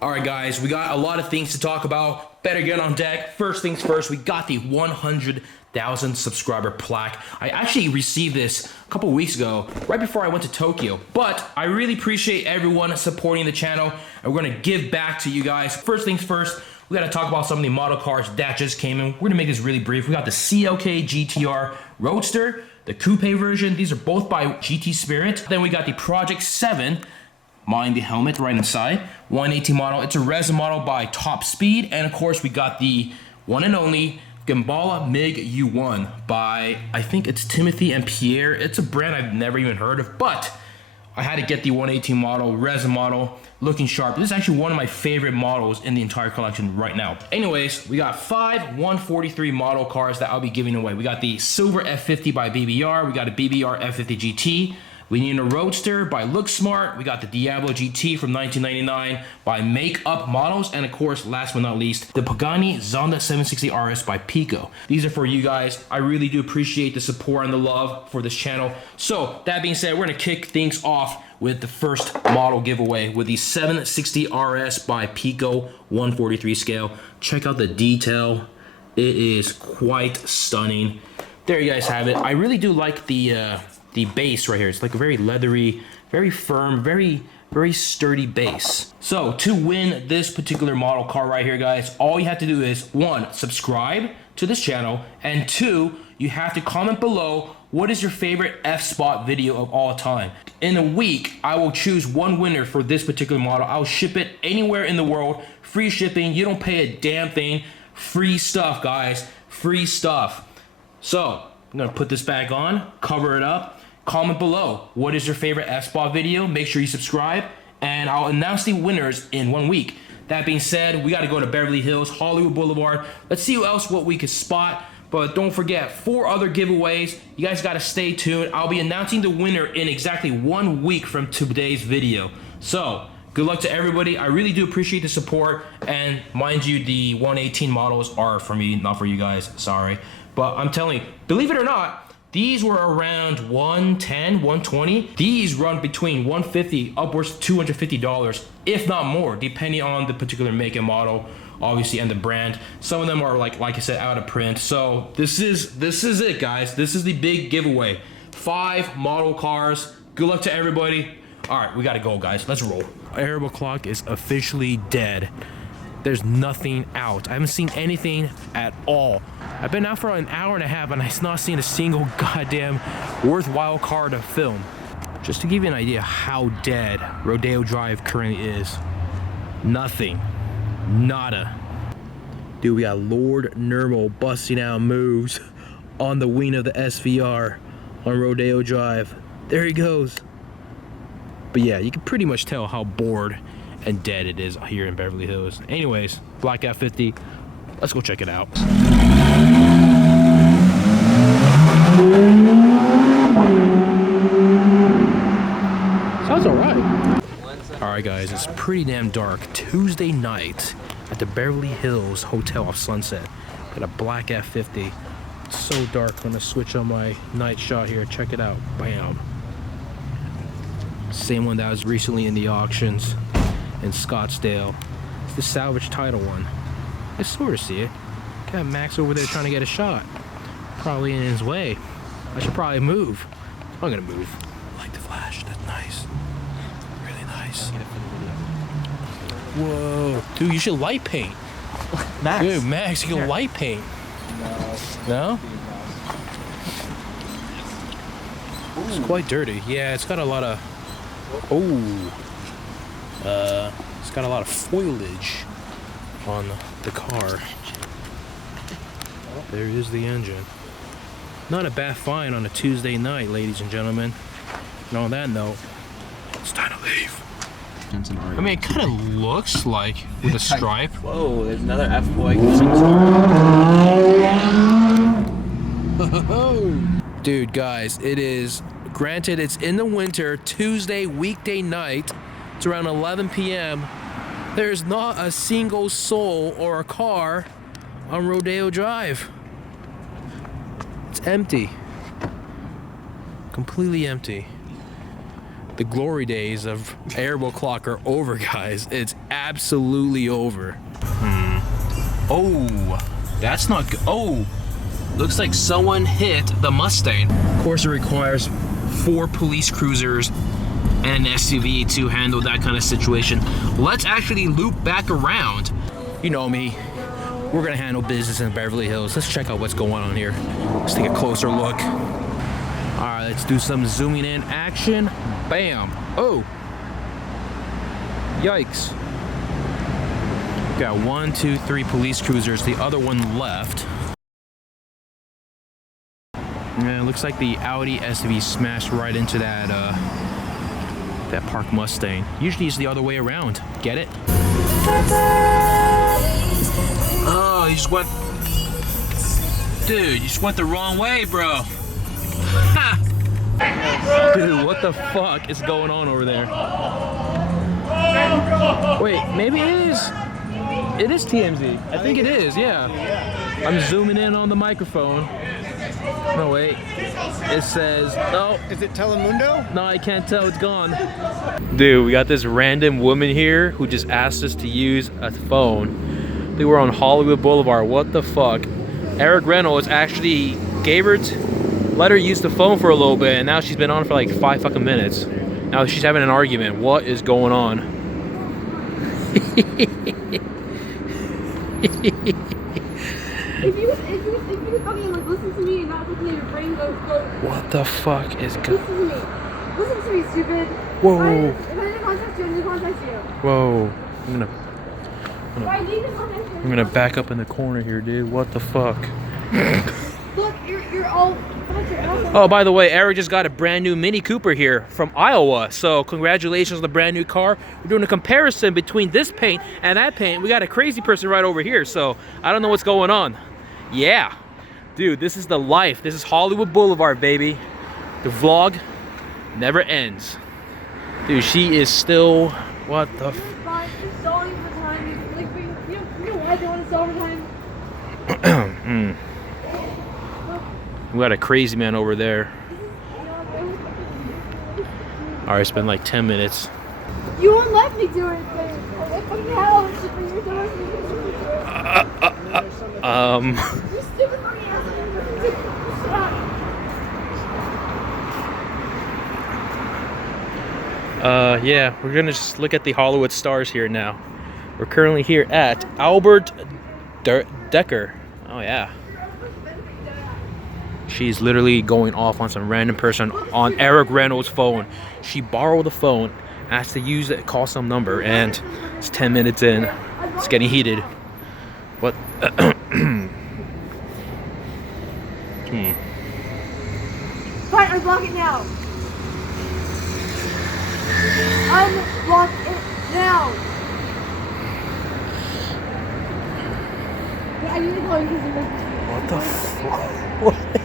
All right, guys, we got a lot of things to talk about. Better get on deck. First things first, we got the 100,000 subscriber plaque. I actually received this a couple weeks ago, right before I went to Tokyo. But I really appreciate everyone supporting the channel, and we're gonna give back to you guys. First things first, we gotta talk about some of the model cars that just came in. We're gonna make this really brief. We got the CLK GTR Roadster, the coupe version. These are both by GT Spirit. Then we got the Project 7. Mind the helmet right inside. 118 model. It's a resin model by Top Speed. And of course, we got the one and only Gambala MiG U1 by, I think it's Timothy and Pierre. It's a brand I've never even heard of, but I had to get the 118 model, resin model, looking sharp. This is actually one of my favorite models in the entire collection right now. Anyways, we got 5 143 model cars that I'll be giving away. We got the Silver F50 by BBR. We got a BBR F50 GT. We need a Roadster by Look Smart. We got the Diablo GT from 1999 by Make Up Models. And of course, last but not least, the Pagani Zonda 760 RS by Pico. These are for you guys. I really do appreciate the support and the love for this channel. So that being said, we're gonna kick things off with the first model giveaway with the 760 RS by Pico 143 scale. Check out the detail. It is quite stunning. There you guys have it. I really do like the base right here. It's like a very leathery, very firm, very sturdy base. So to win this particular model car right here, guys, all you have to do is 1, subscribe to this channel, and 2, you have to comment below what is your favorite F-spot video of all time. In a week, I will choose one winner for this particular model. I'll ship it anywhere in the world, free shipping. You don't pay a damn thing. Free stuff, guys, free stuff. So I'm gonna put this back on, cover it up. Comment below what is your favorite F-spot video. Make sure you subscribe, and I'll announce the winners in 1 week. That being said, we got to go to Beverly Hills, Hollywood Boulevard. Let's see what we could spot. But don't forget, 4 other giveaways. You guys got to stay tuned. I'll be announcing the winner in exactly 1 week from today's video. So good luck to everybody. I really do appreciate the support. And mind you, the 118 models are for me, not for you guys. Sorry. But I'm telling you, believe it or not, these were around 110, 120. These run between 150 upwards to $250, if not more, depending on the particular make and model, obviously, and the brand. Some of them are like I said, out of print. So this is it, guys. This is the big giveaway. 5 model cars. Good luck to everybody. All right, we gotta go, guys. Let's roll. Airable clock is officially dead. There's nothing out. I haven't seen anything at all. I've been out for an hour and a half and I've not seen a single goddamn worthwhile car to film. Just to give you an idea how dead Rodeo Drive currently is. Nothing. Nada. Dude, we got Lord Nermal busting out moves on the wing of the SVR on Rodeo Drive. There he goes. But yeah, you can pretty much tell how bored and dead it is here in Beverly Hills. Anyways, Black F50, let's go check it out. Sounds alright. Alright guys, it's pretty damn dark. Tuesday night at the Beverly Hills Hotel off Sunset. Got a Black F50. It's so dark. I'm gonna switch on my night shot here. Check it out. Bam. Same one that was recently in the auctions in Scottsdale. It's the salvage title one. I sort of see it. Got Max over there trying to get a shot. Probably in his way. I should probably move. I'm gonna move. I like the flash. That's nice. Really nice. Whoa, dude, you should light paint. Max. Dude, Max, you can light paint. No? It's quite dirty. Yeah, it's got a lot of. It's got a lot of foliage on the car. There is the engine. Not a bad find on a Tuesday night, ladies and gentlemen. And on that note, it's time to leave. I mean, it kind of looks like with a stripe. Whoa, there's another F-boy. Dude, guys, it is, granted, it's in the winter, Tuesday, weekday night. It's around 11 p.m. There's not a single soul or a car on Rodeo Drive. It's empty. Completely empty. The glory days of airboat clock are over, guys. It's absolutely over. Oh, that's not good. Oh, looks like someone hit the Mustang. Of course, it requires 4 police cruisers and an SUV to handle that kind of situation. Let's actually loop back around. You know me, we're gonna handle business in Beverly Hills. Let's check out what's going on here. Let's take a closer look. All right, let's do some zooming in action. Bam. Oh. Yikes. Got 1, 2, 3 police cruisers. The other one left. Yeah, it looks like the Audi SUV smashed right into that that parked Mustang. Usually it's the other way around. Get it? Oh, you just went... Dude, you just went the wrong way, bro. Ha! Dude, what the fuck is going on over there? Wait, maybe it is. It is TMZ. I think it is, yeah. I'm zooming in on the microphone. No, wait. It says, oh. Is it Telemundo? No, I can't tell. It's gone. Dude, we got this random woman here who just asked us to use a phone. We were on Hollywood Boulevard. What the fuck? Eric Reynolds actually let her use the phone for a little bit, and now she's been on for like 5 fucking minutes. Now she's having an argument. What is going on? If you fucking like listen to me and not looking at your brain go. What the fuck is Listen to me. Listen to me, stupid. Whoa. If I need to contact you, I need to contact you. Whoa. If I need to contact you. I'm gonna back up in the corner here, dude. What the fuck? Look, you're all. Oh, by the way, Eric just got a brand new Mini Cooper here from Iowa. So congratulations on the brand new car. We're doing a comparison between this paint and that paint. We got a crazy person right over here. So I don't know what's going on. Yeah. Dude, this is the life. This is Hollywood Boulevard, baby. The vlog never ends. Dude, she is still... What the... It's stalling for time. Like, you know why they want to stall for time? We got a crazy man over there. Alright, it's been like 10 minutes. You won't let me do it, babe. I fucking had all this shit for you. You stupid fucking asshole. Shut up. Yeah, we're gonna just look at the Hollywood stars here now. We're currently here at Albert Decker. Oh yeah. She's literally going off on some random person on Eric Reynolds' phone. She borrowed the phone, asked to use it, call some number, and it's 10 minutes in. It's getting heated. What? Fine, unblock it now. Unblock it now. I need to call you because What the fuck?